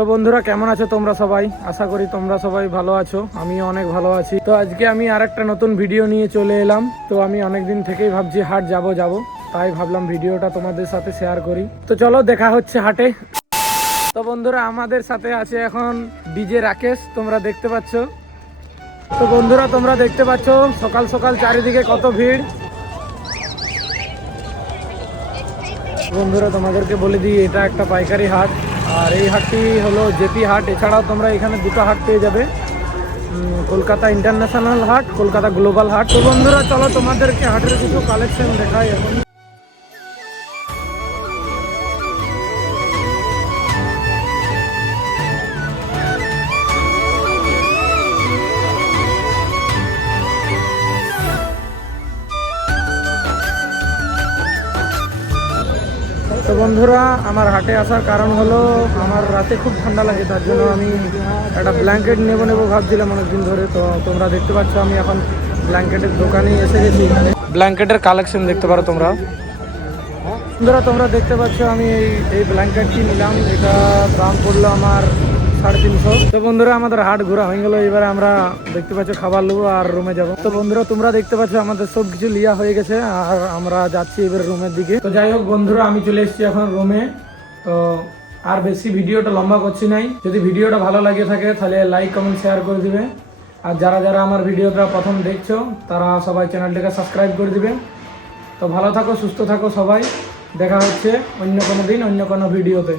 তো বন্ধুরা কেমন আছো তোমরা সবাই? আশা করি তোমরা সবাই ভালো আছো, আমিও অনেক ভালো আছি। তো আজকে আমি আরেকটা নতুন ভিডিও নিয়ে চলে এলাম। তো আমি অনেক দিন থেকেই ভাবছি হাট যাব, তাই ভাবলাম ভিডিওটা তোমাদের সাথে শেয়ার করি। তো চলো দেখা হচ্ছে হাটে। তো বন্ধুরা আমাদের সাথে আছে এখন ডিজে রাকেশ, তোমরা দেখতে পাচ্ছ। তো বন্ধুরা তোমরা দেখতে পাচ্ছ সকাল সকাল চারিদিকে কত ভিড়। বন্ধুরা তোমাদেরকে বলে দিই এটা একটা পাইকারি হাট, আর এই হাটটি হলো জেপি হাট। এছাড়াও তোমরা এখানে দুটো হাট পেয়ে যাবে, কলকাতা ইন্টারন্যাশনাল হাট, কলকাতা গ্লোবাল হাট। তো বন্ধুরা চলো তোমাদেরকে হাটের কিছু কালেকশন দেখাই এখন। তো বন্ধুরা আমার হাটে আসার কারণ হলো আমার রাতে খুব ঠান্ডা লাগে, তার জন্য আমি একটা ব্ল্যাঙ্কেট নেবো ভাবছিলাম অনেকদিন ধরে। তো তোমরা দেখতে পাচ্ছ আমি এখন ব্ল্যাঙ্কেটের দোকানে এসে গেছি। ব্ল্যাঙ্কেটের কালেকশন দেখতে পারো তোমরা। বন্ধুরা তোমরা দেখতে পাচ্ছ আমি এই ব্ল্যাঙ্কেটটি নিলাম, এটা দাম পড়লো আমার 350। তো বন্ধুরা আমাদের হাট ঘোরা হয়ে গেল, এবারে আমরা দেখতে পাচ্ছ খাবার নেবো আর রুমে যাব। তো বন্ধুরা তোমরা দেখতে পাচ্ছ আমাদের সব কিছু লিয়া হয়ে গেছে আর আমরা যাচ্ছি এবার রুমের দিকে। তো যাই হোক বন্ধুরা আমি চলে এসেছি এখন রুমে। তো আর বেশি ভিডিওটা লম্বা করছি নাই। যদি ভিডিওটা ভালো লাগে থাকে তাহলে লাইক কমেন্ট শেয়ার করে দিবে, আর যারা যারা আমার ভিডিওটা প্রথম দেখছো তারা সবাই চ্যানেলটাকে সাবস্ক্রাইব করে দিবে। তো ভালো থাকো, সুস্থ থাকো সবাই, দেখা হচ্ছে অন্য কোনো দিন অন্য কোনো ভিডিওতে।